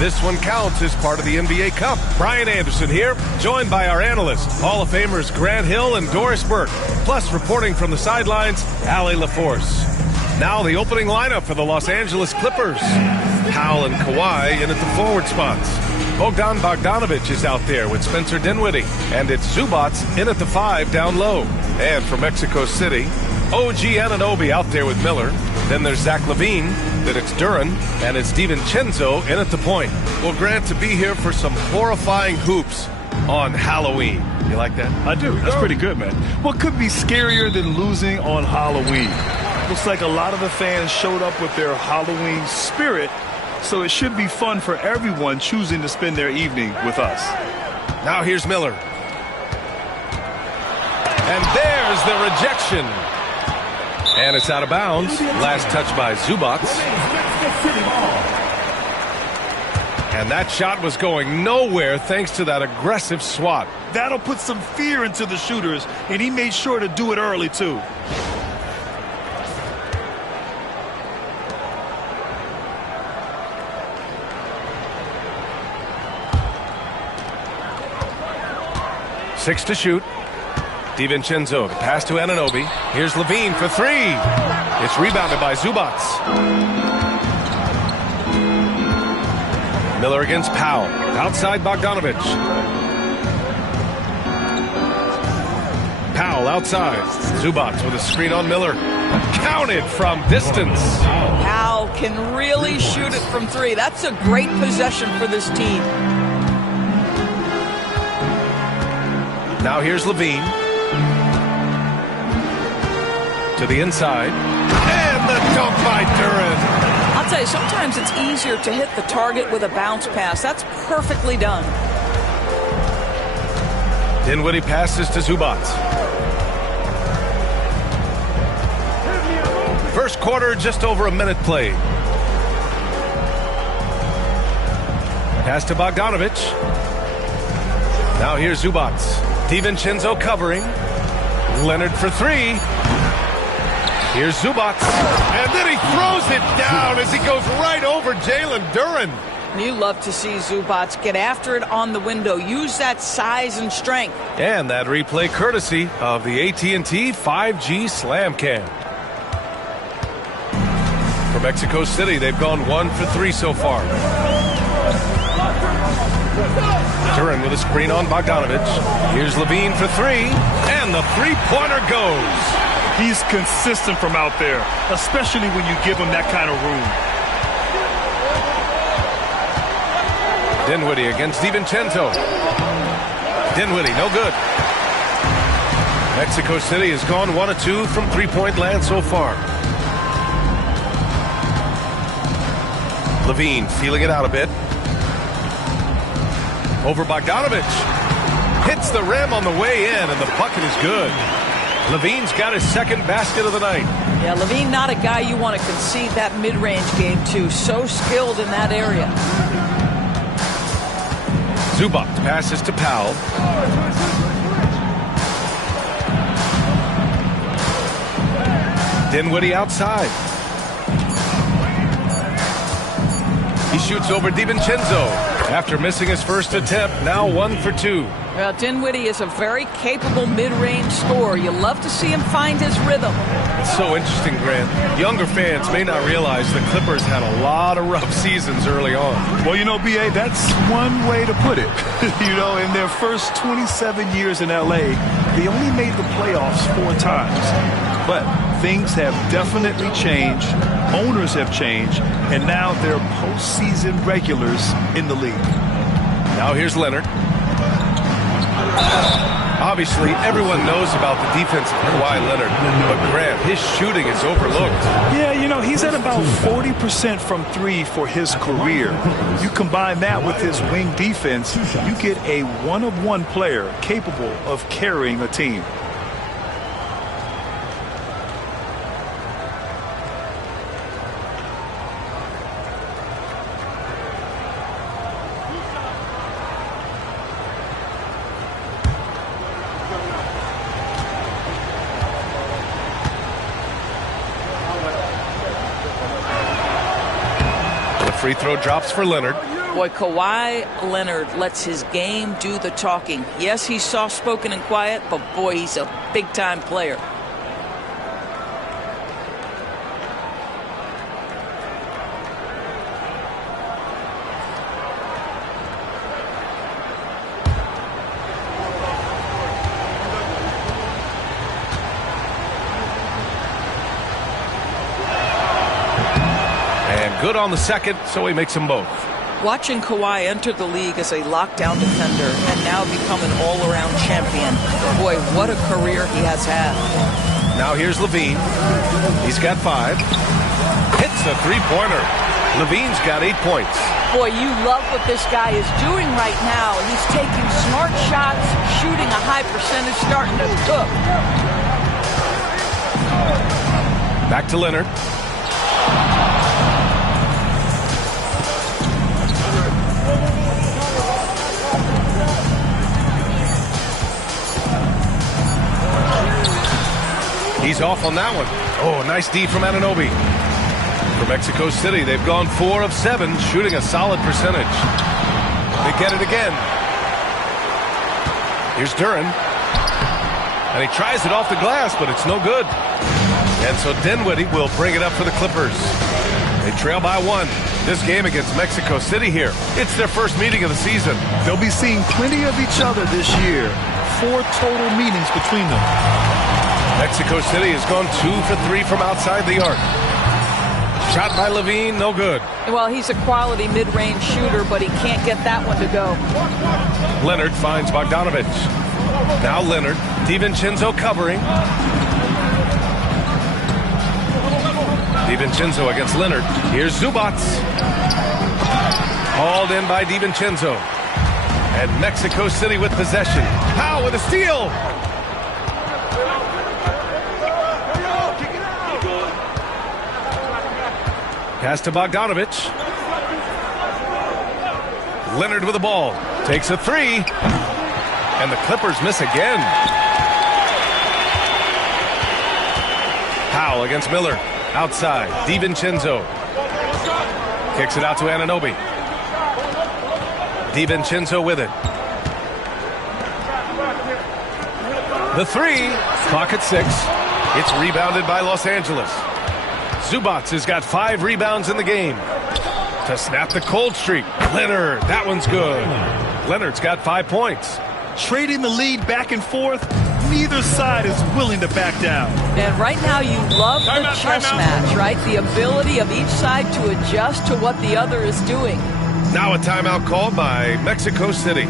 This one counts as part of the NBA Cup. Brian Anderson here, joined by our analysts, Hall of Famers Grant Hill and Doris Burke. Plus, reporting from the sidelines, Allie LaForce. Now the opening lineup for the Los Angeles Clippers. Powell and Kawhi in at the forward spots. Bogdan Bogdanovic is out there with Spencer Dinwiddie. And it's Zubac in at the 5 down low. And for Mexico City, OG Anunoby out there with Miller. Then there's Zach LaVine. Then it's Duran. And it's DiVincenzo in at the point. Well, Grant, to be here for some horrifying hoops on Halloween. You like that? I do. That's pretty good, man. What could be scarier than losing on Halloween? Looks like a lot of the fans showed up with their Halloween spirit, so it should be fun for everyone choosing to spend their evening with us. Now here's Miller. And there's the rejection. And it's out of bounds. Last touch by Zubac. And that shot was going nowhere thanks to that aggressive swat. That'll put some fear into the shooters, and he made sure to do it early, too. Six to shoot. DiVincenzo, the pass to Anunoby. Here's LaVine for 3. It's rebounded by Zubac. Miller against Powell. Outside Bogdanovic. Powell outside. Zubac with a screen on Miller. Counted from distance. Powell can really shoot it from 3. That's a great possession for this team. Now here's LaVine. To the inside. And the dunk by Duran. I'll tell you, sometimes it's easier to hit the target with a bounce pass. That's perfectly done. Dinwiddie passes to Zubac. First quarter, just over a minute played. Pass to Bogdanovic. Now here's Zubac. DiVincenzo covering. Leonard for 3. Here's Zubac. And then he throws it down as he goes right over Jalen Duran. You love to see Zubac get after it on the window. Use that size and strength. And that replay courtesy of the AT&T 5G Slam Cam. For Mexico City, they've gone 1 for 3 so far. Duran with a screen on Bogdanovic. Here's LaVine for 3. And the three-pointer goes. He's consistent from out there, especially when you give him that kind of room. Dinwiddie against DiVincenzo. Dinwiddie, no good. Mexico City has gone 1 of 2 from three-point land so far. LaVine feeling it out a bit. Over Bogdanovic. Hits the rim on the way in, and the bucket is good. LaVine's got his second basket of the night. Yeah, LaVine not a guy you want to concede that mid-range game to. So skilled in that area. Zubac passes to Powell. Dinwiddie outside. He shoots over DiVincenzo. After missing his first attempt, now 1 for 2. Well, Dinwiddie is a very capable mid-range scorer. You love to see him find his rhythm. It's so interesting, Grant. Younger fans may not realize the Clippers had a lot of rough seasons early on. Well, you know, B.A., that's one way to put it. You know, in their first 27 years in L.A., they only made the playoffs 4 times. But things have definitely changed. Owners have changed. And now they're postseason regulars in the league. Now here's Leonard. Obviously, everyone knows about the defense of Kawhi Leonard, but Grant, his shooting is overlooked. Yeah, you know, he's at about 40% from 3 for his career. You combine that with his wing defense, you get a one-of-one player capable of carrying a team. Free throw drops for Leonard. Boy, Kawhi Leonard lets his game do the talking. Yes, he's soft-spoken and quiet, but boy, he's a big-time player. And good on the second, so he makes them both. Watching Kawhi enter the league as a lockdown defender and now become an all-around champion. Boy, what a career he has had. Now here's Levine. He's got 5. Hits a three-pointer. Levine's got 8 points. Boy, you love what this guy is doing right now. He's taking smart shots, shooting a high percentage, starting to cook. Back to Leonard. He's off on that one. Oh, nice D from Anunoby. For Mexico City, they've gone 4 of 7, shooting a solid percentage. They get it again. Here's Duran. And he tries it off the glass, but it's no good. And so Dinwiddie will bring it up for the Clippers. They trail by 1. This game against Mexico City here, it's their first meeting of the season. They'll be seeing plenty of each other this year. 4 total meetings between them. Mexico City has gone 2 for 3 from outside the arc. Shot by Levine, no good. Well, he's a quality mid-range shooter, but he can't get that one to go. Leonard finds Bogdanovic. Now Leonard. DiVincenzo covering. DiVincenzo against Leonard. Here's Zubac. Hauled in by DiVincenzo. And Mexico City with possession. Howe with a steal. Pass to Bogdanovic. Leonard with the ball. Takes a 3. And the Clippers miss again. Howe against Miller. Outside. DiVincenzo. Kicks it out to Anunoby. DiVincenzo with it. The 3. Clock at 6. It's rebounded by Los Angeles. Zubac has got 5 rebounds in the game. To snap the cold streak. Leonard, that one's good. Leonard's got 5 points. Trading the lead back and forth, neither side is willing to back down. And right now you love the chess match, right? The ability of each side to adjust to what the other is doing. Now a timeout called by Mexico City.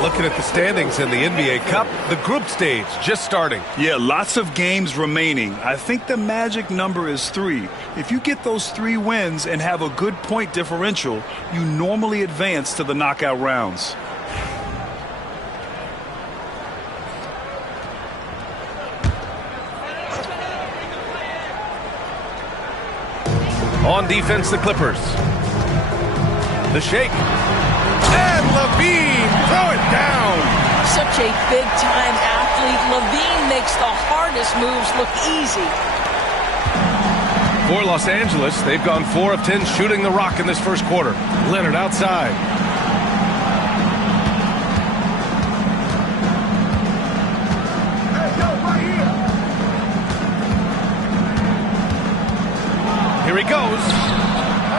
Looking at the standings in the NBA Cup, the group stage just starting. Yeah, lots of games remaining. I think the magic number is 3. If you get those 3 wins and have a good point differential, you normally advance to the knockout rounds. On defense, the Clippers. The shake. And Levine, throw it down. Such a big-time athlete. Levine makes the hardest moves look easy. For Los Angeles, they've gone 4 of 10 shooting the rock in this first quarter. Leonard outside. Here he goes.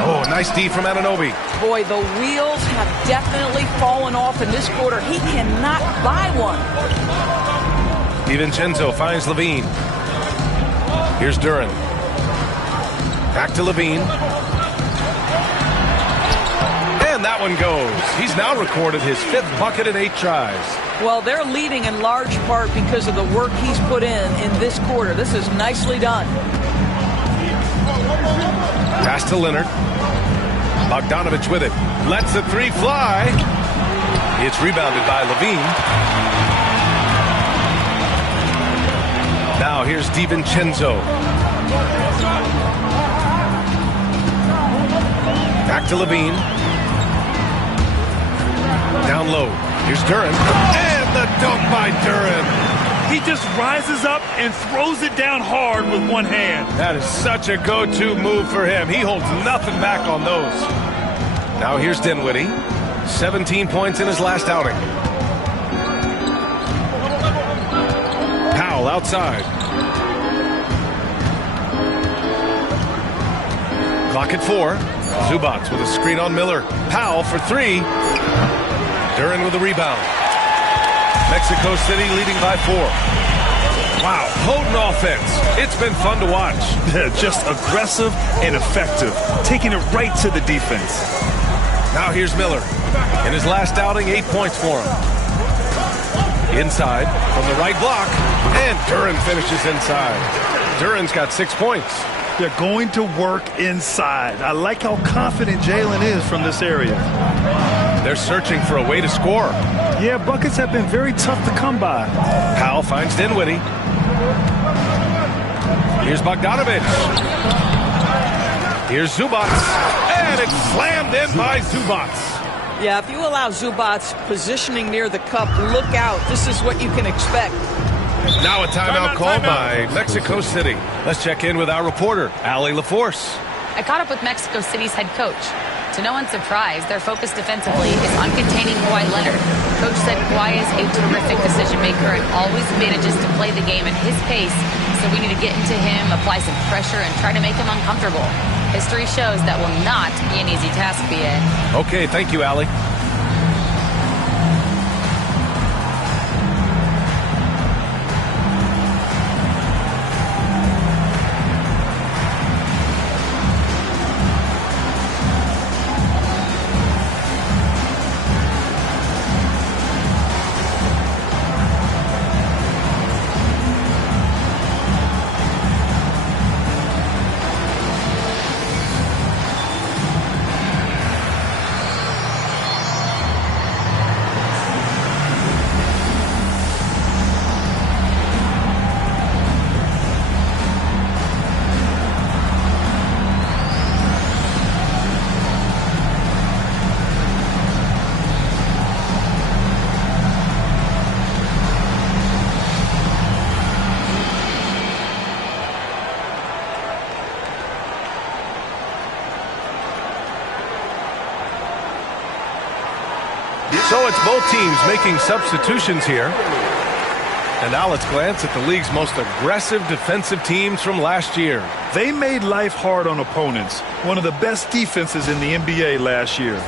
Oh, nice D from Anunoby. Boy, the wheels have definitely fallen off in this quarter. He cannot buy one. DiVincenzo finds Levine. Here's Duran. Back to Levine. And that one goes. He's now recorded his 5th bucket in 8 tries. Well, they're leading in large part because of the work he's put in this quarter. This is nicely done. Pass to Leonard. Bogdanovich with it. Lets the 3 fly. It's rebounded by Levine. Now here's DiVincenzo. Back to Levine. Down low. Here's Duran. And the dunk by Duran. He just rises up and throws it down hard with one hand. That is such a go-to move for him. He holds nothing back on those. Now here's Dinwiddie. 17 points in his last outing. Powell outside. Clock at 4. Zubac with a screen on Miller. Powell for 3. Duran with a rebound. Mexico City leading by 4. Wow, potent offense. It's been fun to watch. Just aggressive and effective, taking it right to the defense. Now here's Miller. In his last outing, 8 points for him. Inside from the right block, and Duran finishes inside. Duran's got 6 points. They're going to work inside. I like how confident Jalen is from this area. They're searching for a way to score. Yeah, buckets have been very tough to come by. Powell finds Dinwiddie. Here's Bogdanovich. Here's Zubac. And it's slammed in by Zubac. Yeah, if you allow Zubac positioning near the cup, look out. This is what you can expect. Now a timeout called by Mexico City. Let's check in with our reporter, Allie LaForce. I caught up with Mexico City's head coach. To no one's surprise, their focus defensively is on containing Kawhi Leonard. Coach said Kawhi is a terrific decision maker and always manages to play the game at his pace, so we need to get into him, apply some pressure, and try to make him uncomfortable. History shows that will not be an easy task, B.A. Okay, thank you, Allie. So it's both teams making substitutions here. And now let's glance at the league's most aggressive defensive teams from last year. They made life hard on opponents. One of the best defenses in the NBA last year.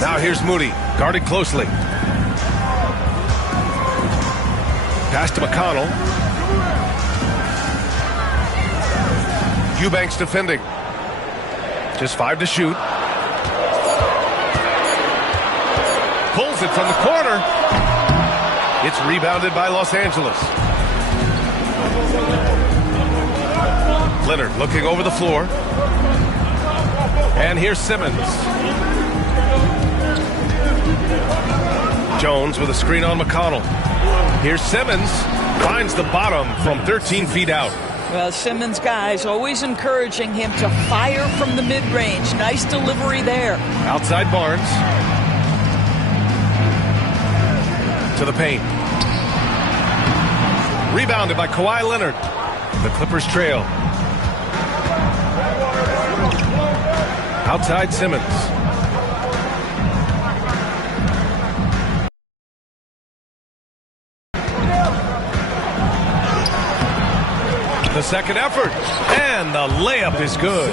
Now here's Moody, guarded closely. Pass to McConnell. Eubanks defending. Just 5 to shoot. Pulls it from the corner. It's rebounded by Los Angeles. Leonard looking over the floor. And here's Simmons. Jones with a screen on McConnell. Here's Simmons. Finds the bottom from 13 feet out. Well, Simmons' guys always encouraging him to fire from the mid-range. Nice delivery there. Outside Barnes. To the paint. Rebounded by Kawhi Leonard. The Clippers trail. Outside Simmons. The second effort, and the layup is good.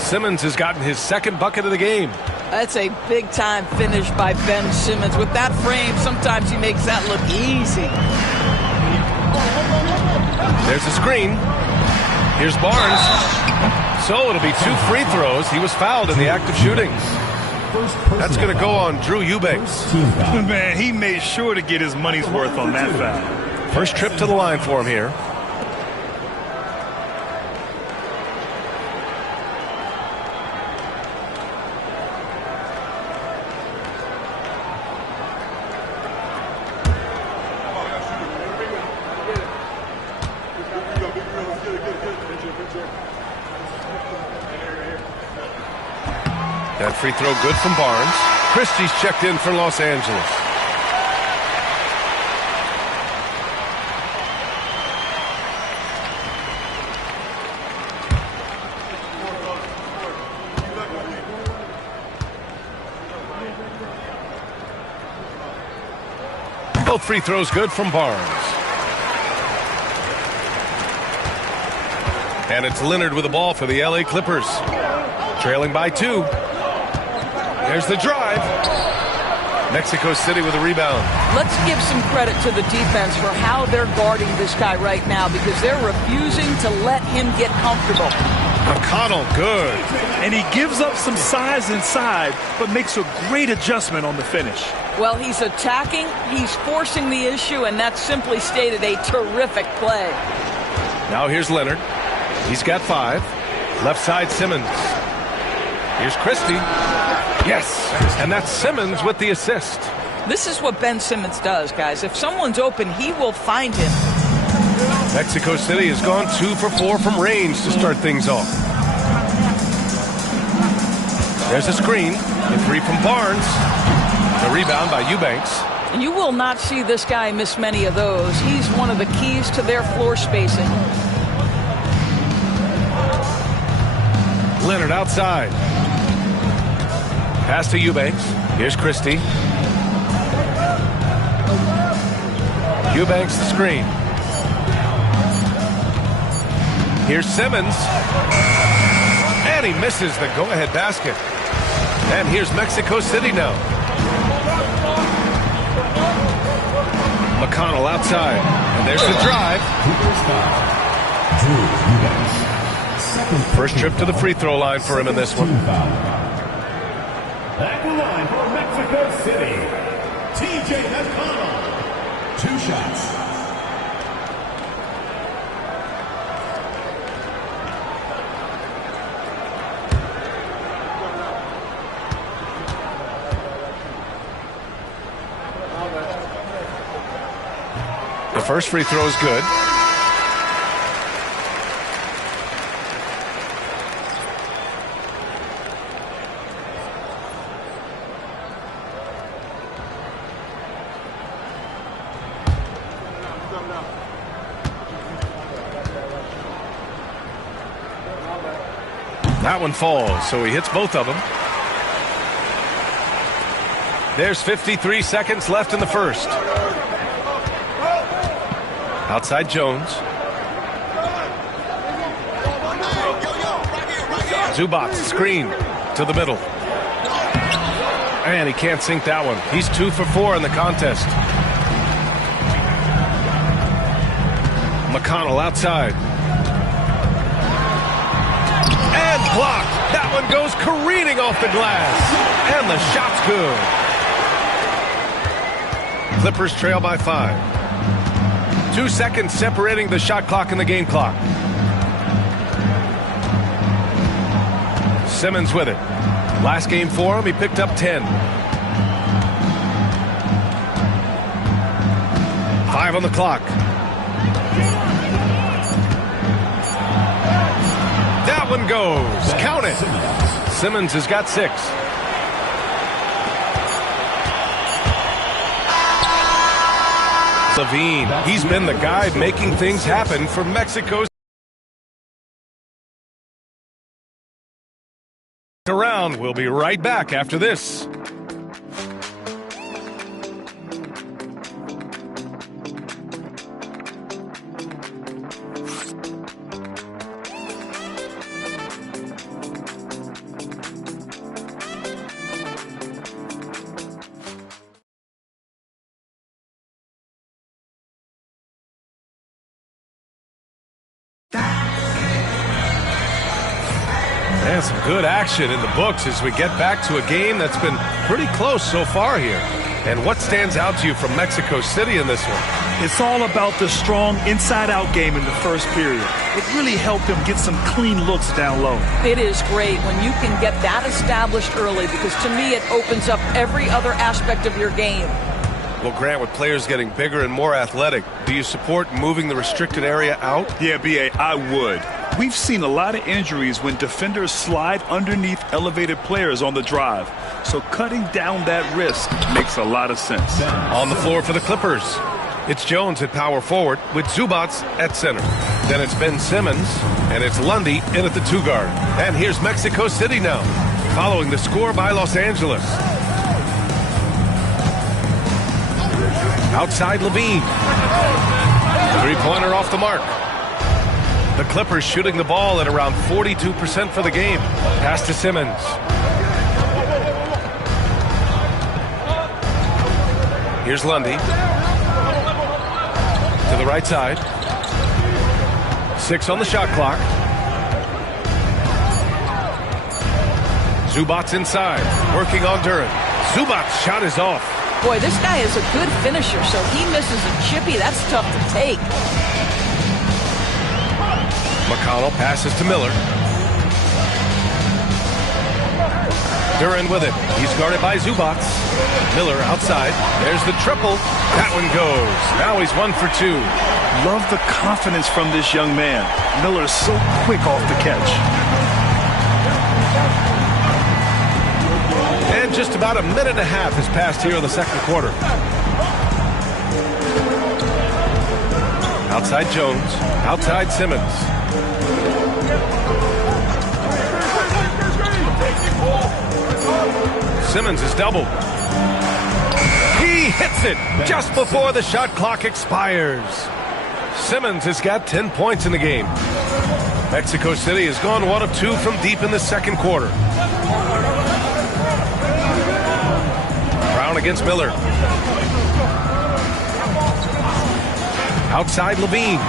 Simmons has gotten his second bucket of the game. That's a big-time finish by Ben Simmons. With that frame, sometimes he makes that look easy. There's a screen. Here's Barnes. So it'll be 2 free throws. He was fouled in the act of shooting. That's going to go on Drew Eubanks. Man, he made sure to get his money's worth on that foul. First trip to the line for him here. That free throw good from Barnes. Christie's checked in for Los Angeles. Both free throws good from Barnes. And it's Leonard with the ball for the LA Clippers. Trailing by 2. There's the drive. Mexico City with a rebound. Let's give some credit to the defense for how they're guarding this guy right now, because they're refusing to let him get comfortable. McConnell, good. And he gives up some size inside, but makes a great adjustment on the finish. Well, he's attacking, he's forcing the issue, and that's simply stated a terrific play. Now here's Leonard. He's got 5. Left side Simmons. Here's Christie. Yes, and that's Simmons with the assist. This is what Ben Simmons does, guys. If someone's open, he will find him. Mexico City has gone 2 for 4 from range to start things off. There's a screen. The 3 from Barnes. The rebound by Eubanks. You will not see this guy miss many of those. He's one of the keys to their floor spacing. Leonard outside. Pass to Eubanks. Here's Christie. Eubanks the screen. Here's Simmons. And he misses the go-ahead basket. And here's Mexico City now. McConnell outside. And there's the drive. First trip to the free throw line for him in this one. At the line for Mexico City, TJ McConnell. 2 shots. The first free throw is good. That one falls, so he hits both of them. There's 53 seconds left in the first. Outside Jones. Zubac screen to the middle. And he can't sink that one. He's 2 for 4 in the contest. McConnell outside. And blocked. That one goes careening off the glass. And the shot's good. Clippers trail by 5. 2 seconds separating the shot clock and the game clock. Simmons with it. Last game for him, he picked up 10. 5 on the clock. goes. Count it. Simmons has got 6. Levine, he's been the guy making things happen for Mexico. Around. We'll be right back after this. And some good action in the books as we get back to a game that's been pretty close so far here. And what stands out to you from Mexico City in this one? It's all about the strong inside-out game in the first period. It really helped them get some clean looks down low. It is great when you can get that established early, because to me it opens up every other aspect of your game. Well, Grant, with players getting bigger and more athletic, do you support moving the restricted area out? Yeah, B.A., I would. We've seen a lot of injuries when defenders slide underneath elevated players on the drive. So cutting down that risk makes a lot of sense. On the floor for the Clippers, it's Jones at power forward with Zubac at center. Then it's Ben Simmons, and it's Lundy in at the 2 guard. And here's Mexico City now, following the score by Los Angeles. Outside Levine. Three-pointer off the mark. The Clippers shooting the ball at around 42% for the game. Pass to Simmons. Here's Lundy. To the right side. 6 on the shot clock. Zubac inside. Working on Duran. Zubac's shot is off. Boy, this guy is a good finisher, so he misses a chippy. That's tough to take. McConnell passes to Miller. Duran with it. He's guarded by Zubac. Miller outside. There's the triple. That one goes. Now he's 1 for 2. Love the confidence from this young man. Miller's so quick off the catch. And just about a minute and a half has passed here in the second quarter. Outside Jones. Outside Simmons. Simmons is doubled. He hits it just before the shot clock expires. Simmons has got 10 points in the game. Mexico City has gone 1 of 2 from deep in the second quarter. Brown against Miller. Outside Levine.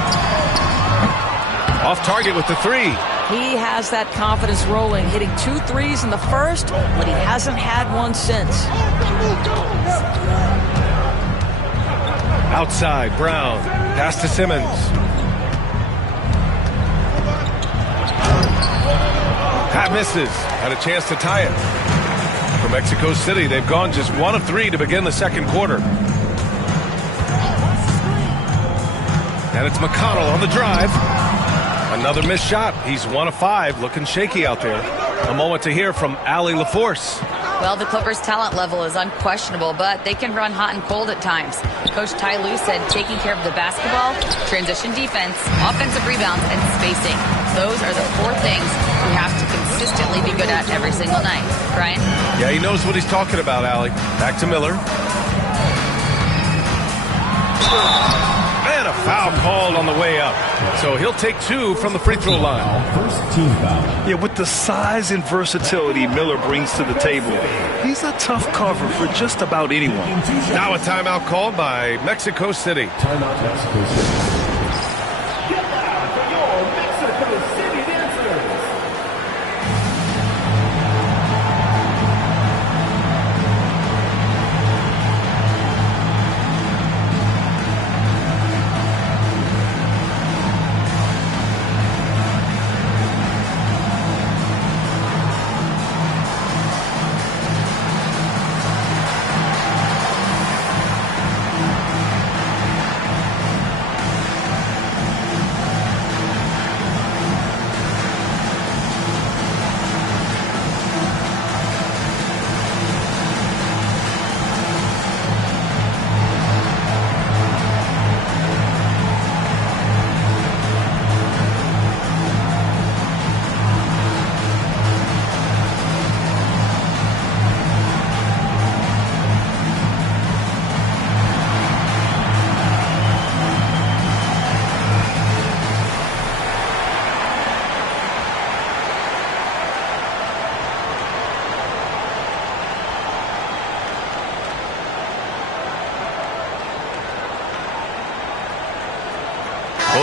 Off target with the 3. He has that confidence rolling, hitting 2 threes in the first, but he hasn't had one since. Outside, Brown. Pass to Simmons. Pat misses. Had a chance to tie it. For Mexico City, they've gone just 1 of 3 to begin the second quarter. And it's McConnell on the drive. Another missed shot. He's 1 of 5, looking shaky out there. A moment to hear from Allie LaForce. Well, the Clippers' talent level is unquestionable, but they can run hot and cold at times. Coach Ty Lue said taking care of the basketball, transition defense, offensive rebounds, and spacing. Those are the 4 things we have to consistently be good at every single night. Brian? Yeah, he knows what he's talking about, Allie. Back to Miller. And a foul called on the way up. So he'll take 2 from the free throw line. First team foul. Yeah, with the size and versatility Miller brings to the table, he's a tough cover for just about anyone. Now a timeout called by Mexico City. Timeout Mexico City. Get loud for your Mexico City dancers.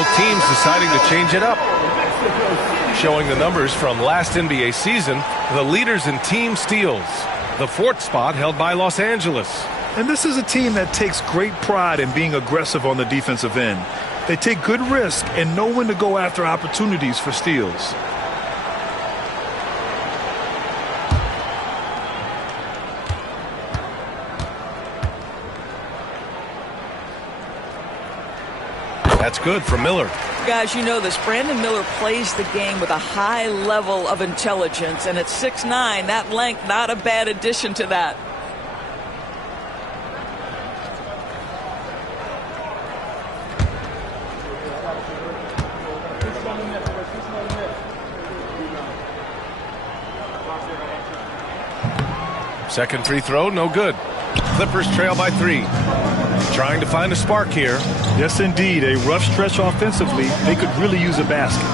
both teams deciding to change it up. Showing the numbers from last NBA season, the leaders in team steals. The 4th spot held by Los Angeles. And this is a team that takes great pride in being aggressive on the defensive end. They take good risk and know when to go after opportunities for steals. That's good for Miller. Guys, you know this. Brandon Miller plays the game with a high level of intelligence, and at 6'9", that length, not a bad addition to that. Second free throw, no good. Clippers trail by 3. Trying to find a spark here. Yes, indeed. A rough stretch offensively. They could really use a basket.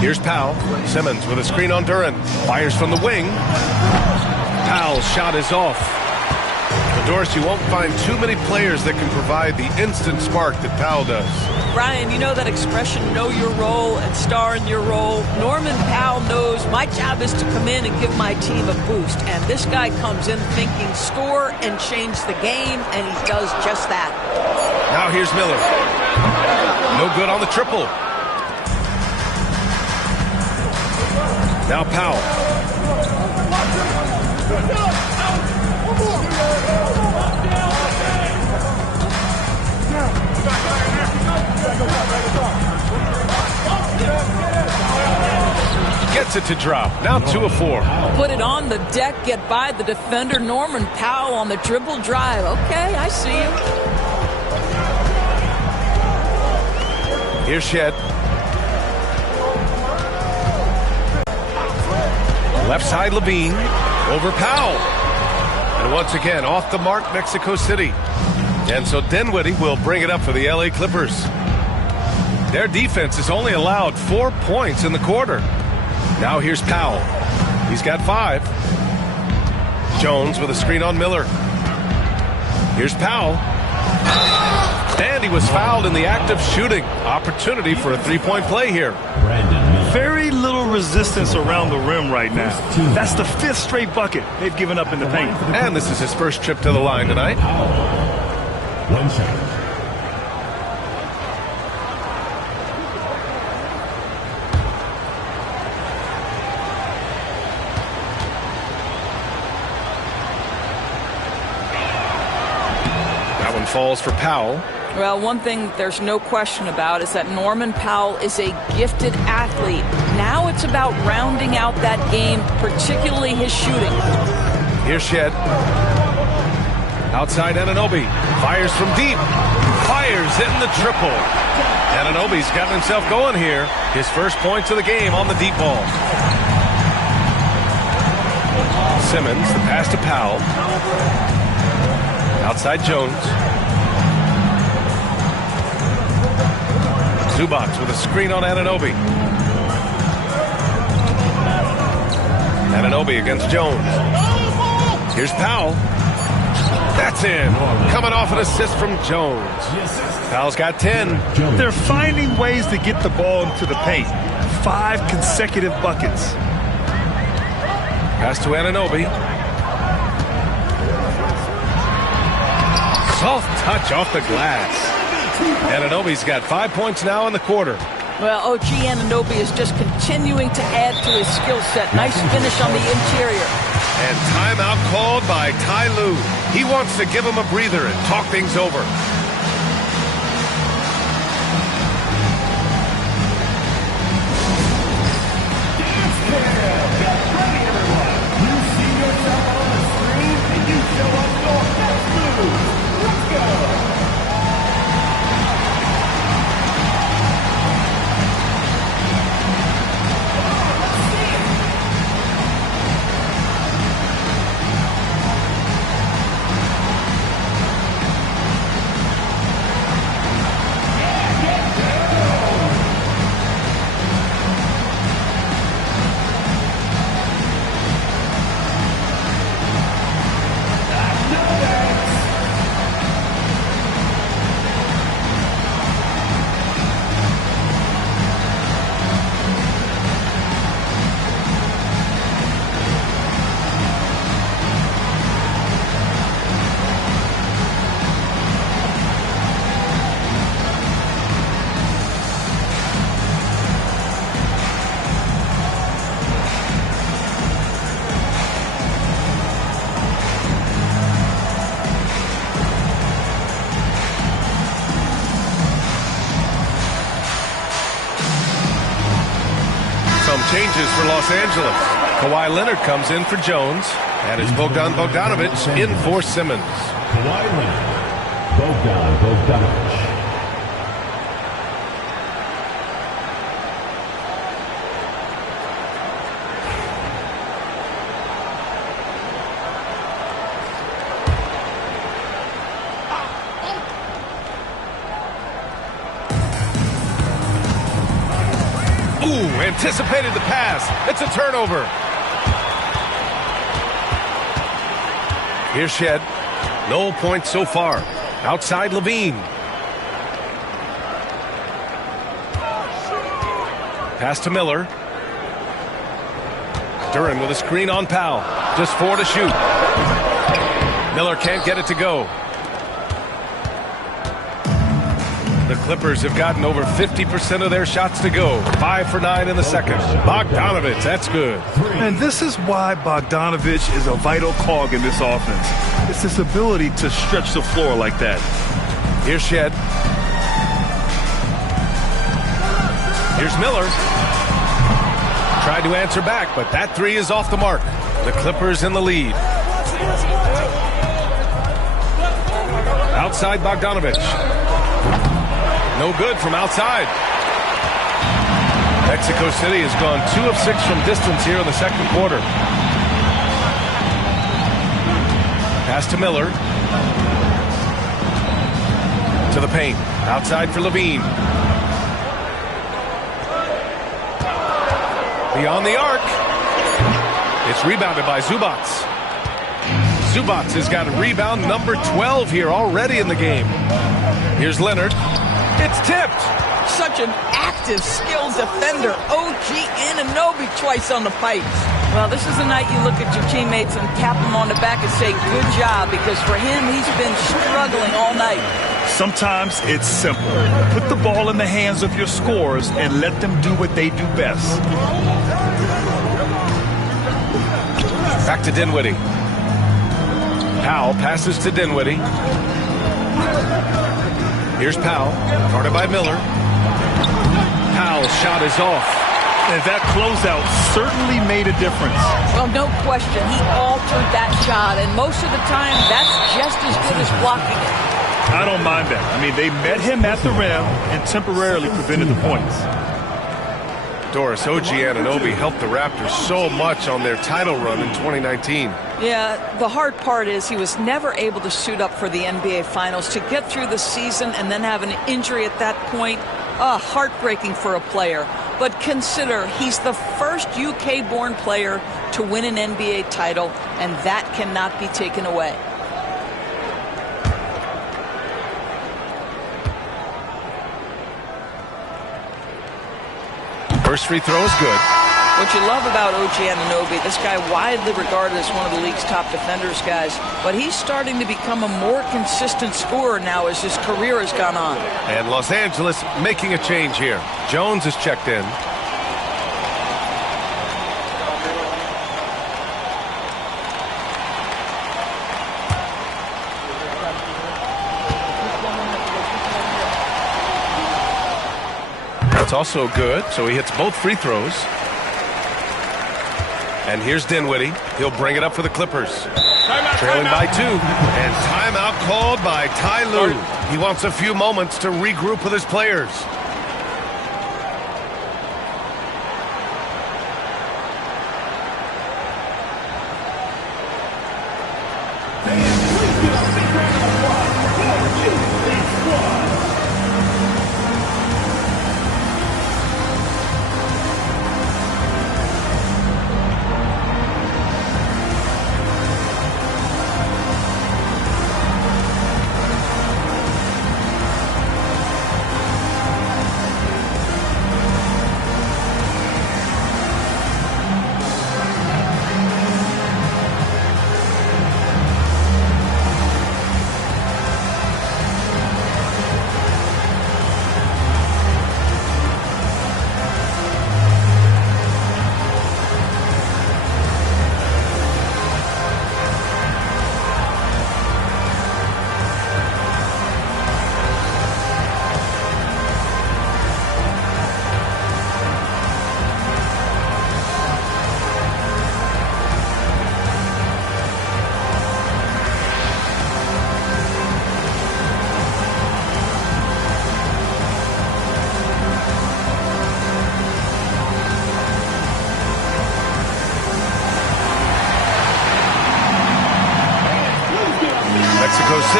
Here's Powell. Simmons with a screen on Duran. Fires from the wing. Powell's shot is off. But Doris, you won't find too many players that can provide the instant spark that Powell does. Brian, you know that expression, know your role and star in your role. Norman Powell knows my job is to come in and give my team a boost. And this guy comes in thinking score and change the game, and he does just that. Now here's Miller. No good on the triple. Now Powell. Gets it to drop. Now 2 of 4. Put it on the deck, get by the defender. Norman Powell on the dribble drive. Okay, I see you. Here's Shed. Left side Levine. Over Powell. And once again, off the mark, Mexico City. And so Dinwiddie will bring it up for the LA Clippers. Their defense has only allowed 4 points in the quarter. Now here's Powell. He's got 5. Jones with a screen on Miller. Here's Powell. And he was fouled in the act of shooting. Opportunity for a 3-point play here. Very little resistance around the rim right now. That's the 5th straight bucket they've given up in the paint. And this is his first trip to the line tonight. 1 second. That one falls for Powell. Well, one thing there's no question about is that Norman Powell is a gifted athlete. Now it's about rounding out that game, particularly his shooting. Here's Shed. Outside Anunoby. Fires from deep. Fires hitting the triple. Anunoby's gotten himself going here. His first points of the game on the deep ball. Simmons, the pass to Powell. Outside Jones. Zubac with a screen on Anunoby. Anunoby against Jones. Here's Powell. That's in. Coming off an assist from Jones. Powell's got 10. They're finding ways to get the ball into the paint. 5 consecutive buckets. Pass to Anunoby. Soft touch off the glass. Anunoby's got 5 points now in the quarter. Well, OG Anunoby is just continuing to add to his skill set. Nice finish on the interior. And timeout called by Ty Lue. He wants to give him a breather and talk things over. changes for Los Angeles. Kawhi Leonard comes in for Jones, and it's Bogdanovic in for Simmons. Kawhi Leonard, Bogdanovic. Ooh, anticipated the pass. It's a turnover. Here's Shed. No points so far. Outside Levine. Pass to Miller. Duran with a screen on Powell. Just 4 to shoot. Miller can't get it to go. The Clippers have gotten over 50% of their shots to go. 5 for 9 in the second. Bogdanovic, that's good. And this is why Bogdanovic is a vital cog in this offense. It's his ability to stretch the floor like that. Here's Shed. Here's Miller. Tried to answer back, but that three is off the mark. The Clippers in the lead. Outside Bogdanovic. No good from outside. Mexico City has gone 2 of 6 from distance here in the second quarter. Pass to Miller. To the paint. Outside for Levine. Beyond the arc. It's rebounded by Zubac. Zubac has got a rebound number 12 here already in the game. Here's Leonard. It's tipped. Such an active, skilled defender. OG Anunoby twice on the pipes. Well, this is the night you look at your teammates and tap them on the back and say, good job, because for him, he's been struggling all night. Sometimes it's simple. Put the ball in the hands of your scorers and let them do what they do best. Back to Dinwiddie. Powell passes to Dinwiddie. Here's Powell, guarded by Miller. Powell's shot is off. And that closeout certainly made a difference. Well, no question. He altered that shot, and most of the time, that's just as good as blocking it. I don't mind that. I mean, they met him at the rim and temporarily prevented the points. Doris, OG Anunoby helped the Raptors so much on their title run in 2019. Yeah, the hard part is he was never able to suit up for the NBA Finals. To get through the season and then have an injury at that point, heartbreaking for a player. But consider, he's the first UK-born player to win an NBA title, and that cannot be taken away. First free throw is good. What you love about OG Anunoby, this guy widely regarded as one of the league's top defenders, guys, but he's starting to become a more consistent scorer now as his career has gone on. And Los Angeles making a change here. Jones is checked in. That's also good, so he hits both free throws. And here's Dinwiddie. He'll bring it up for the Clippers. Trailing by 2. And timeout called by Ty Lue. He wants a few moments to regroup with his players.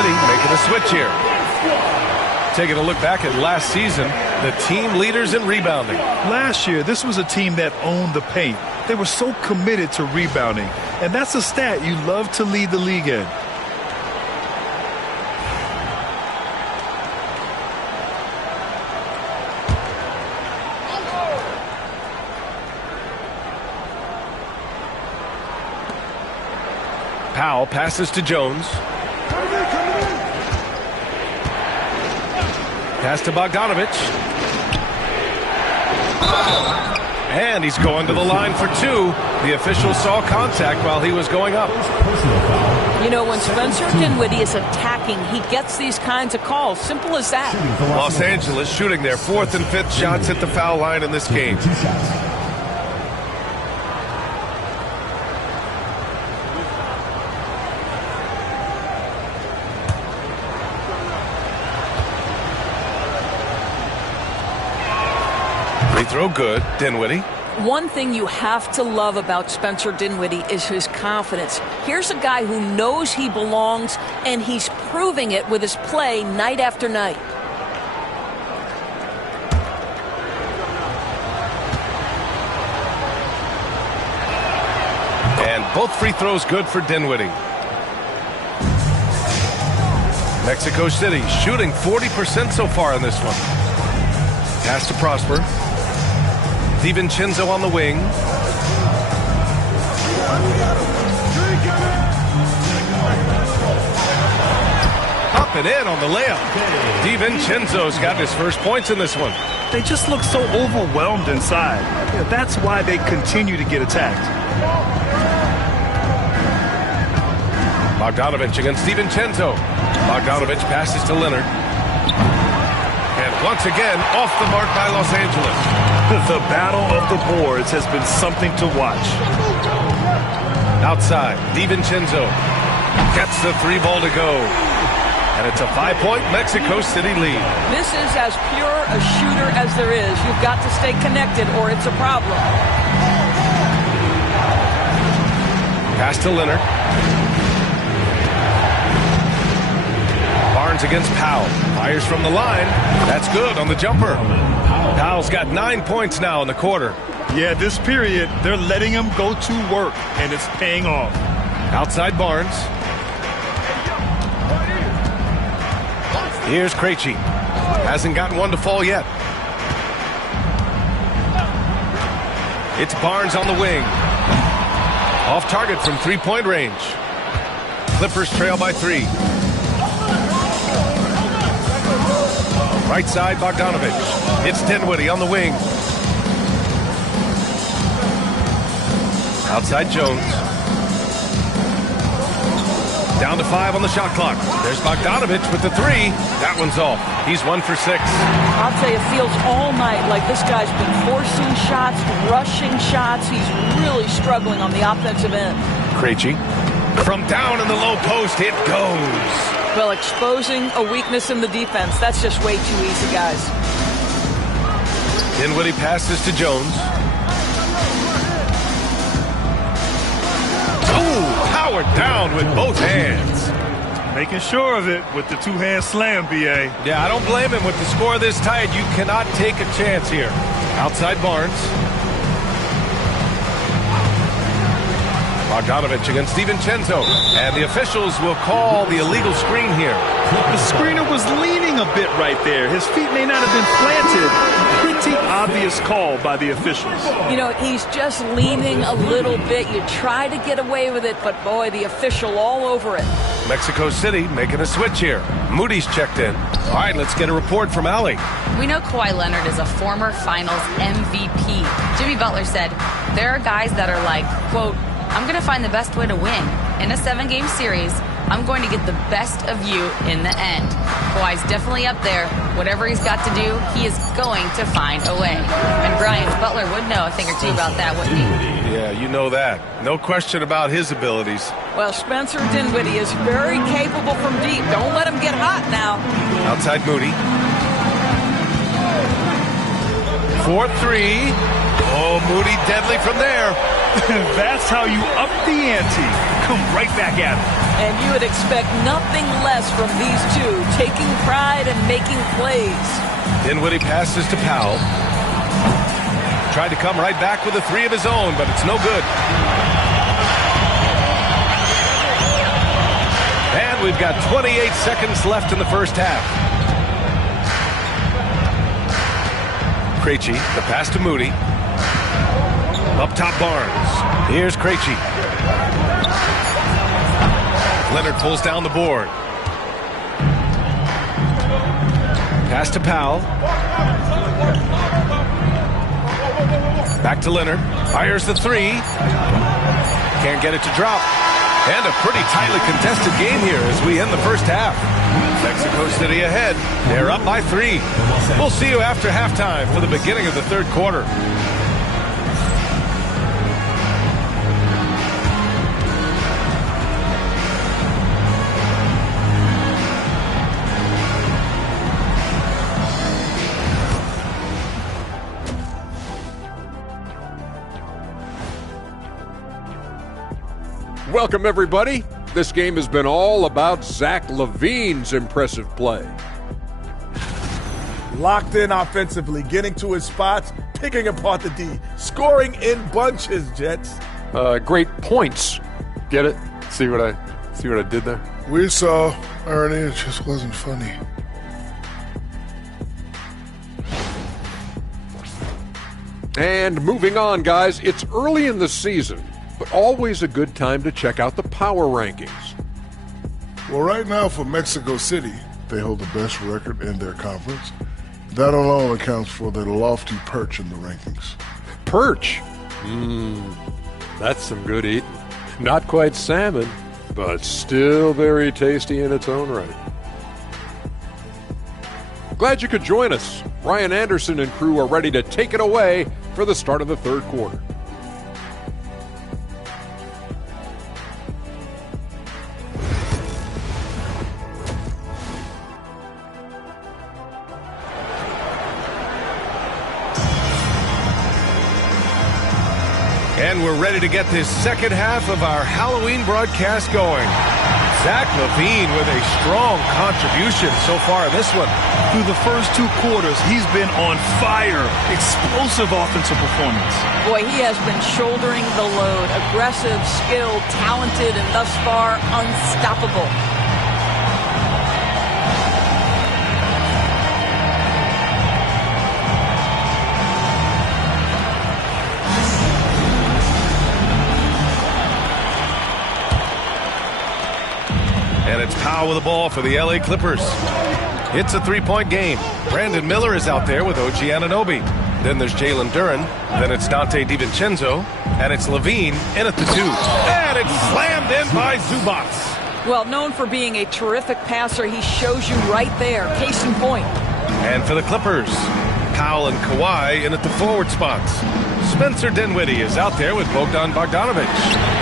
City making a switch here. Taking a look back at last season, the team leaders in rebounding. Last year, this was a team that owned the paint. They were so committed to rebounding, and that's a stat you love to lead the league in. Powell passes to Jones. Pass to Bogdanovich. And he's going to the line for two. The official saw contact while he was going up. You know, when Spencer Dinwiddie is attacking, he gets these kinds of calls. Simple as that. Los Angeles shooting their fourth and fifth shots at the foul line in this game. Free throw good. Dinwiddie. One thing you have to love about Spencer Dinwiddie is his confidence. Here's a guy who knows he belongs, and he's proving it with his play night after night. And both free throws good for Dinwiddie. Mexico City shooting 40% so far in this one. Pass to Prosper. DiVincenzo on the wing. Up and in on the layup. DiVincenzo's got his first points in this one. They just look so overwhelmed inside. Yeah, that's why they continue to get attacked. Bogdanovich against DiVincenzo. Bogdanovich passes to Leonard. And once again, off the mark by Los Angeles. The battle of the boards has been something to watch. Outside, DiVincenzo gets the three ball to go. And it's a 5-point Mexico City lead. This is as pure a shooter as there is. You've got to stay connected or it's a problem. Pass to Leonard. Barnes against Powell. Fires from the line. That's good on the jumper. Powell's got 9 points now in the quarter. Yeah, this period, they're letting him go to work, and it's paying off. Outside Barnes. Here's Krejci. Hasn't gotten one to fall yet. It's Barnes on the wing. Off target from three-point range. Clippers trail by 3. Right side, Bogdanovich. It's Dinwiddie on the wing. Outside Jones. Down to 5 on the shot clock. There's Bogdanovich with the 3. That one's off. He's 1 for 6. I'll tell you, it feels all night like this guy's been forcing shots, rushing shots. He's really struggling on the offensive end. Krejci. From down in the low post, it goes. Well, exposing a weakness in the defense, that's just way too easy, guys. Dinwiddie passes to Jones. Ooh, powered down with both hands. Making sure of it with the two-hand slam, B.A. Yeah, I don't blame him. With the score this tight, you cannot take a chance here. Outside Barnes. Bogdanovich against DiVincenzo. And the officials will call the illegal screen here. The screener was leaning a bit right there. His feet may not have been planted. Pretty obvious call by the officials. You know, he's just leaning a little bit. You try to get away with it, but boy, the official all over it. Mexico City making a switch here. Moody's checked in. All right, let's get a report from Allie. We know Kawhi Leonard is a former Finals MVP. Jimmy Butler said, there are guys that are like, quote, I'm going to find the best way to win. In a 7-game series, I'm going to get the best of you in the end. Kawhi's definitely up there. Whatever he's got to do, he is going to find a way. And Brian, Butler would know a thing or two about that, wouldn't he? Yeah, you know that. No question about his abilities. Well, Spencer Dinwiddie is very capable from deep. Don't let him get hot now. Outside Moody. 4-3. Oh, Moody deadly from there. That's how you up the ante. come right back at him. And you would expect nothing less from these two, taking pride and making plays. Dinwiddie passes to Powell. Tried to come right back with a three of his own, but it's no good. And we've got 28 seconds left in the first half. Krejci, the pass to Moody. Up top, Barnes. Here's Krejci. Leonard pulls down the board. Pass to Powell. Back to Leonard. Fires the three. Can't get it to drop. And a pretty tightly contested game here as we end the first half. Mexico City ahead. They're up by 3. We'll see you after halftime for the beginning of the third quarter. Welcome, everybody. This game has been all about Zach LaVine's impressive play. Locked in offensively, getting to his spots, picking apart the D, scoring in bunches, Jets. Great points. Get it? See what I did there? We saw, Ernie, it just wasn't funny. And moving on, guys, it's early in the season, but always a good time to check out the power rankings. Well, right now for Mexico City, they hold the best record in their conference. That alone accounts for their lofty perch in the rankings. Perch? That's some good eating. Not quite salmon, but still very tasty in its own right. Glad you could join us. Ryan Anderson and crew are ready to take it away for the start of the third quarter. And we're ready to get this second half of our Halloween broadcast going. Zach LaVine with a strong contribution so far in this one. Through the first 2 quarters, he's been on fire. Explosive offensive performance. Boy, he has been shouldering the load. Aggressive, skilled, talented, and thus far unstoppable. And it's Powell with the ball for the LA Clippers. It's a 3-point game. Brandon Miller is out there with OG Anunoby. Then there's Jalen Duren. Then it's Dante DiVincenzo. And it's LaVine in at the 2. And it's slammed in by Zubac. Well, known for being a terrific passer, he shows you right there. Case in point. And for the Clippers, Powell and Kawhi in at the forward spots. Spencer Dinwiddie is out there with Bogdan Bogdanovic.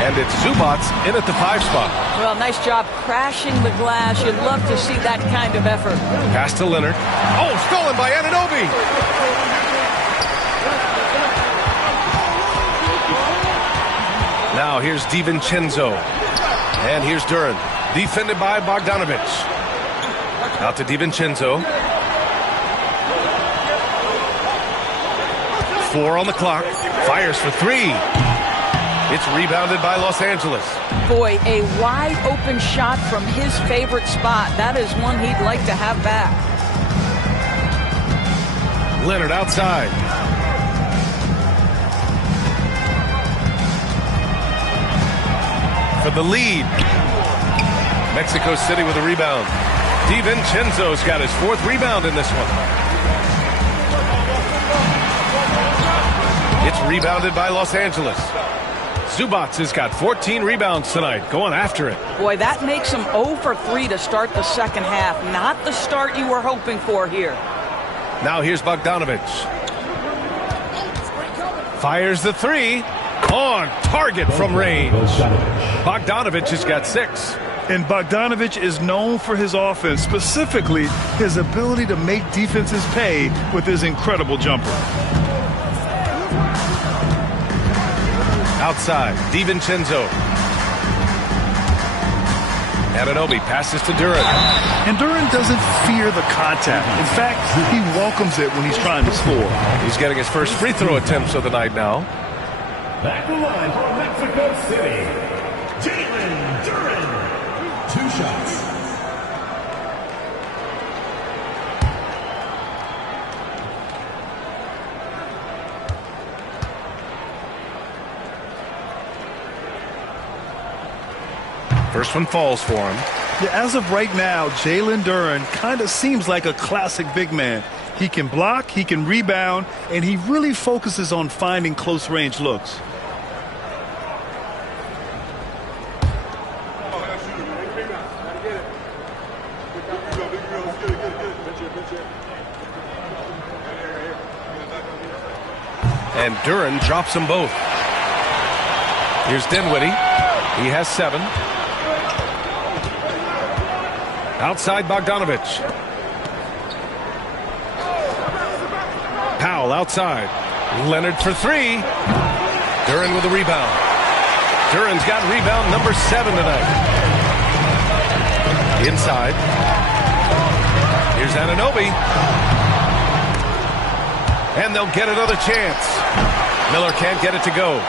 And it's Zubac in at the 5 spot. Well, nice job crashing the glass. You'd love to see that kind of effort. Pass to Leonard. Oh, stolen by Anunoby. Now here's DiVincenzo. And here's Duren. Defended by Bogdanovic. Out to DiVincenzo. 4 on the clock. Fires for 3. It's rebounded by Los Angeles. Boy, a wide open shot from his favorite spot. That is one he'd like to have back. Leonard outside. For the lead. Mexico City with a rebound. DiVincenzo's got his 4th rebound in this one. It's rebounded by Los Angeles. Zubac has got 14 rebounds tonight, going after it. Boy, that makes him 0 for 3 to start the second half. Not the start you were hoping for here. Now here's Bogdanovic. Fires the 3. On target from range. Bogdanovic has got 6. And Bogdanovic is known for his offense, specifically his ability to make defenses pay with his incredible jumper. Outside, DiVincenzo. Anunoby passes to Duren. And Duren doesn't fear the contact. In fact, he welcomes it when he's trying to score. He's getting his first free throw attempts of the night now. Back the line from Mexico City, Jalen Duren. 2 shots. First one falls for him. Yeah, as of right now, Jalen Duren kind of seems like a classic big man. He can block, he can rebound, and he really focuses on finding close-range looks. And Duren drops them both. Here's Dinwiddie. He has 7. Outside Bogdanovich. Powell outside. Leonard for 3. Duren with a rebound. Duren's got rebound number 7 tonight. Inside. Here's Anunoby. And they'll get another chance. Miller can't get it to go.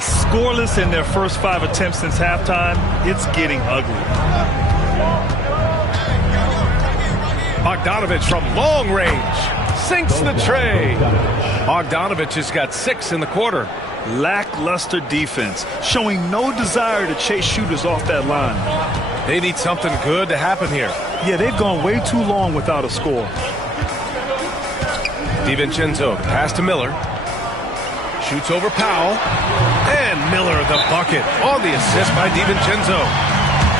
Scoreless in their first 5 attempts since halftime. It's getting ugly. Bogdanovich from long range sinks the tray. Bogdanovich has got 6 in the quarter. Lackluster defense, showing no desire to chase shooters off that line. They need something good to happen here. Yeah, they've gone way too long without a score. DiVincenzo pass to Miller. Shoots over Powell. And Miller the bucket on the assist by DiVincenzo.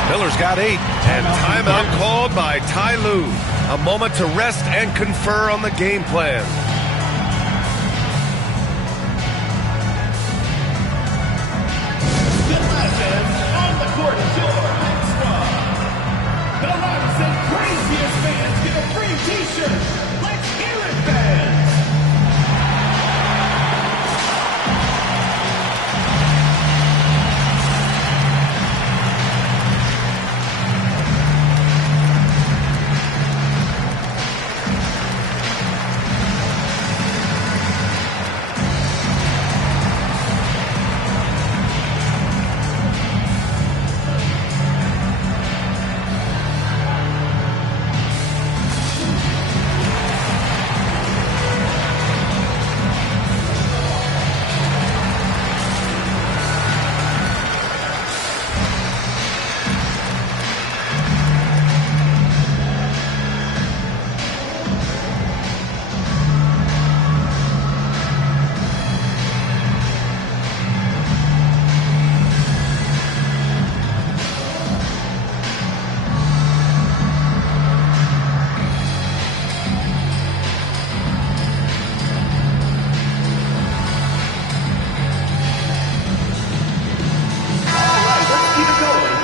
Miller's got 8. And timeout called by Ty Lue. A moment to rest and confer on the game plan. On the court, your hot squad. The loudest and craziest fans get a free t-shirt. Let's hear it, fans.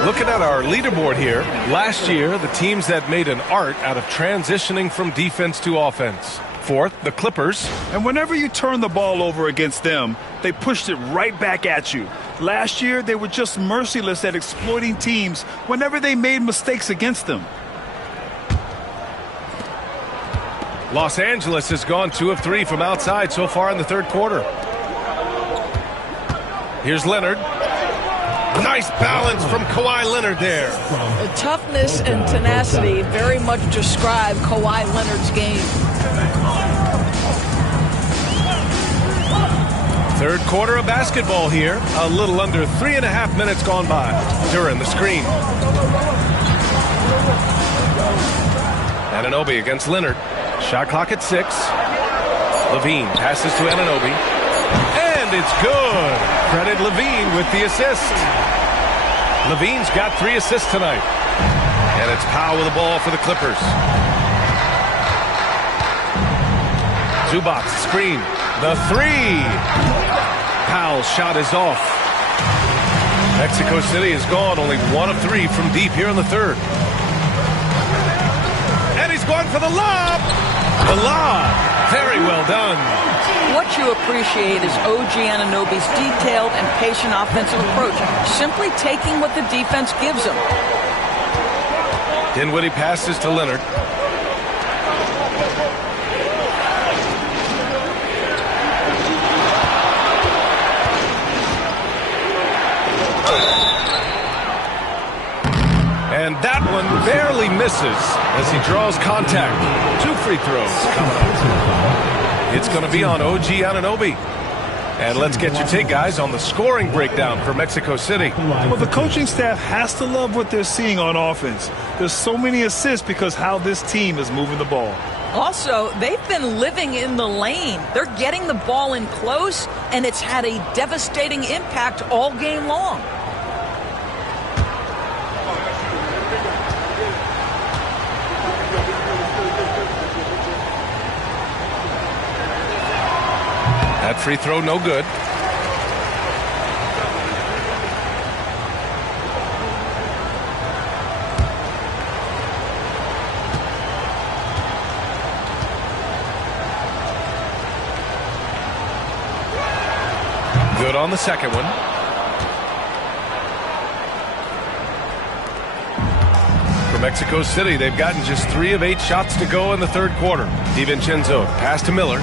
Looking at our leaderboard here, last year, the teams that made an art out of transitioning from defense to offense. 4th, the Clippers. And whenever you turn the ball over against them, they pushed it right back at you. Last year, they were just merciless at exploiting teams whenever they made mistakes against them. Los Angeles has gone 2 of 3 from outside so far in the 3rd quarter. Here's Leonard. Nice balance from Kawhi Leonard there. The toughness and tenacity very much describe Kawhi Leonard's game. 3rd quarter of basketball here. A little under 3.5 minutes gone by. Duren the screen. Anunoby against Leonard. Shot clock at 6. Levine passes to Anunoby. And it's good. Credit Levine with the assist. Levine's got 3 assists tonight. And it's Powell with the ball for the Clippers. Zubac screen. The 3. Powell's shot is off. Mexico City has gone only 1 of 3 from deep here in the 3rd. And he's going for the lob. The lob. Very well done. What you appreciate is OG Anunoby's detailed and patient offensive approach, simply taking what the defense gives him. Dinwiddie passes to Leonard. And that one barely misses as he draws contact. 2 free throws coming. It's going to be on OG Anunoby. And let's get your take, guys, on the scoring breakdown for Mexico City. Well, the coaching staff has to love what they're seeing on offense. There's so many assists because how this team is moving the ball. Also, they've been living in the lane. They're getting the ball in close, and it's had a devastating impact all game long. That free throw, no good. Good on the second one. For Mexico City, they've gotten just 3 of 8 shots to go in the third quarter. DiVincenzo, pass to Miller.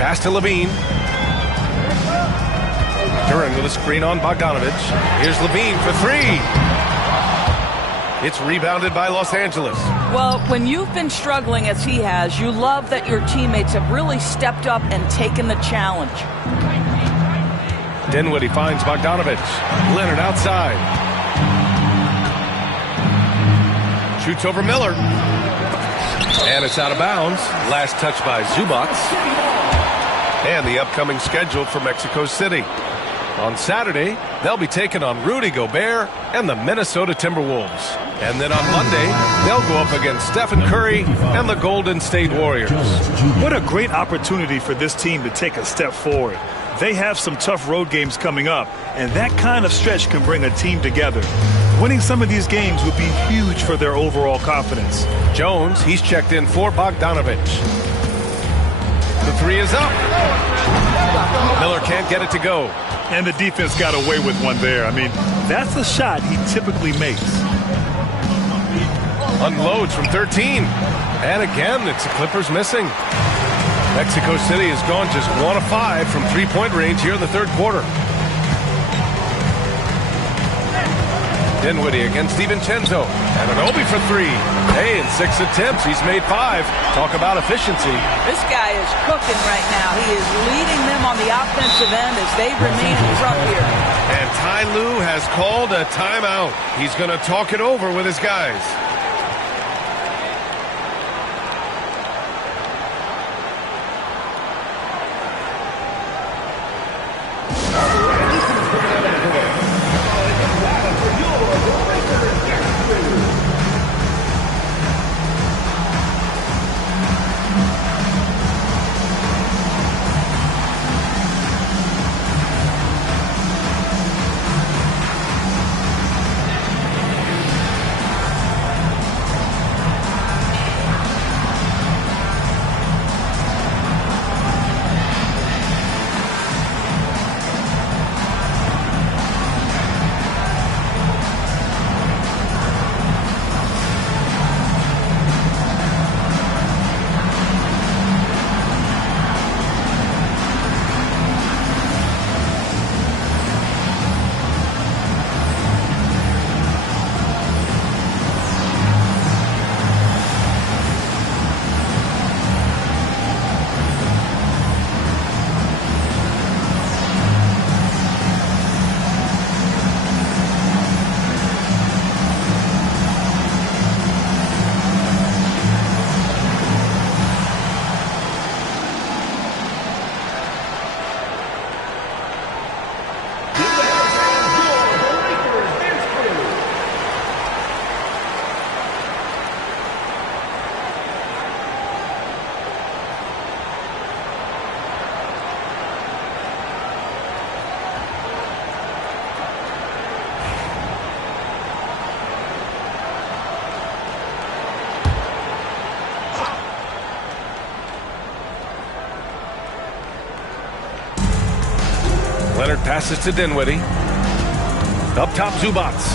Pass to Levine. Duran with a screen on Bogdanovich. Here's Levine for 3. It's rebounded by Los Angeles. Well, when you've been struggling as he has, you love that your teammates have really stepped up and taken the challenge. Dinwiddie finds Bogdanovich. Leonard outside. Shoots over Miller. And it's out of bounds. Last touch by Zubac. And the upcoming schedule for Mexico City. On Saturday, they'll be taking on Rudy Gobert and the Minnesota Timberwolves. And then on Monday, they'll go up against Stephen Curry and the Golden State Warriors. What a great opportunity for this team to take a step forward. They have some tough road games coming up, and that kind of stretch can bring a team together. Winning some of these games would be huge for their overall confidence. Jones, he's checked in for Bogdanovich. The 3 is up. Miller can't get it to go. And the defense got away with one there. I mean, that's a shot he typically makes. Unloads from 13. And again, it's the Clippers missing. Mexico City has gone just 1 of 5 from 3-point range here in the third quarter. Dinwiddie against DiVincenzo. Anunoby for 3. Hey, in 6 attempts, he's made 5. Talk about efficiency. This guy is cooking right now. He is leading them on the offensive end as they remain in front here. And Ty Lue has called a timeout. He's going to talk it over with his guys. Passes to Dinwiddie. Up top, Zubats.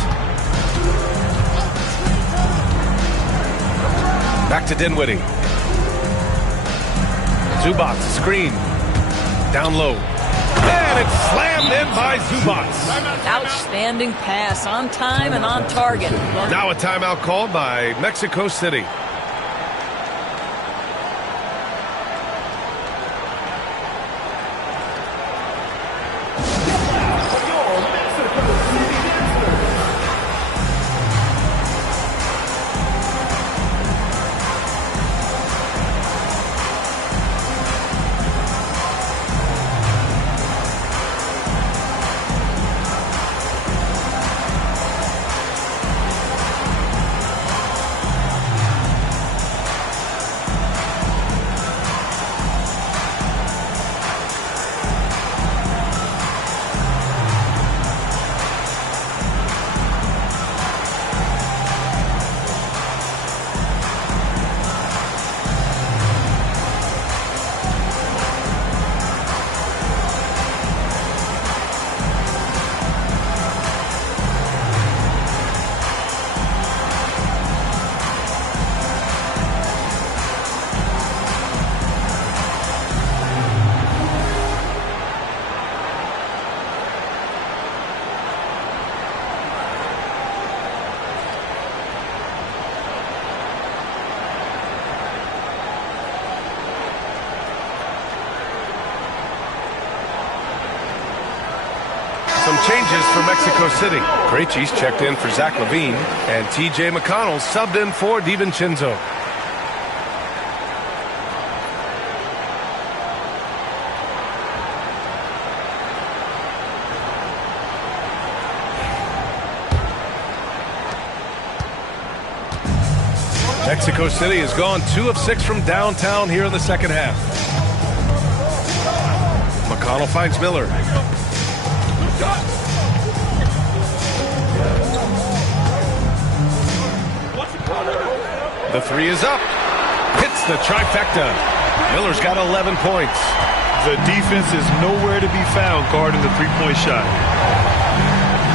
Back to Dinwiddie. Zubats, screen. Down low. And it's slammed in by Zubats. Outstanding pass, on time and on target. Now a timeout called by Mexico City. Some changes for Mexico City. Krejci's checked in for Zach LaVine, and T.J. McConnell subbed in for DiVincenzo. Mexico City has gone 2 of 6 from downtown here in the second half. McConnell finds Miller. The three is up. Hits the trifecta. Miller's got 11 points. The defense is nowhere to be found guarding the three-point shot.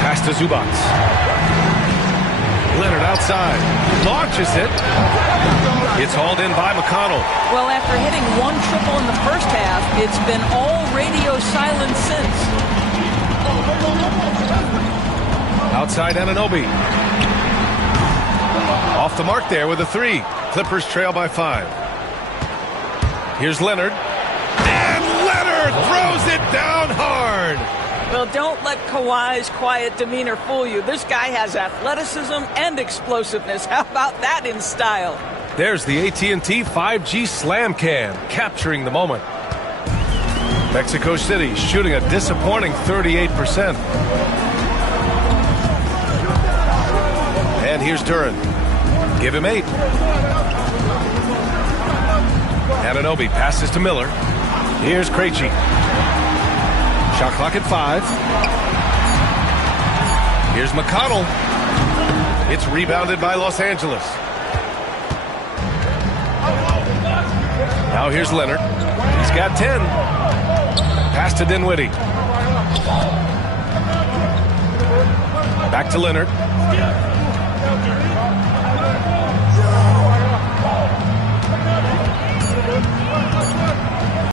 Pass to Zubats. Leonard outside. Launches it. It's hauled in by McConnell. Well, after hitting 1 triple in the first half, it's been all radio silence since. Outside Anunoby. Off the mark there with a 3. Clippers trail by 5. Here's Leonard. And Leonard throws it down hard. Well, don't let Kawhi's quiet demeanor fool you. This guy has athleticism and explosiveness. How about that in style? There's the AT&T 5G Slam Can, capturing the moment. Mexico City shooting a disappointing 38%. And here's Duran. Give him 8. Anunoby passes to Miller. Here's Krejci. Shot clock at 5. Here's McConnell. It's rebounded by Los Angeles. Now here's Leonard. He's got 10. Pass to Dinwiddie. Back to Leonard.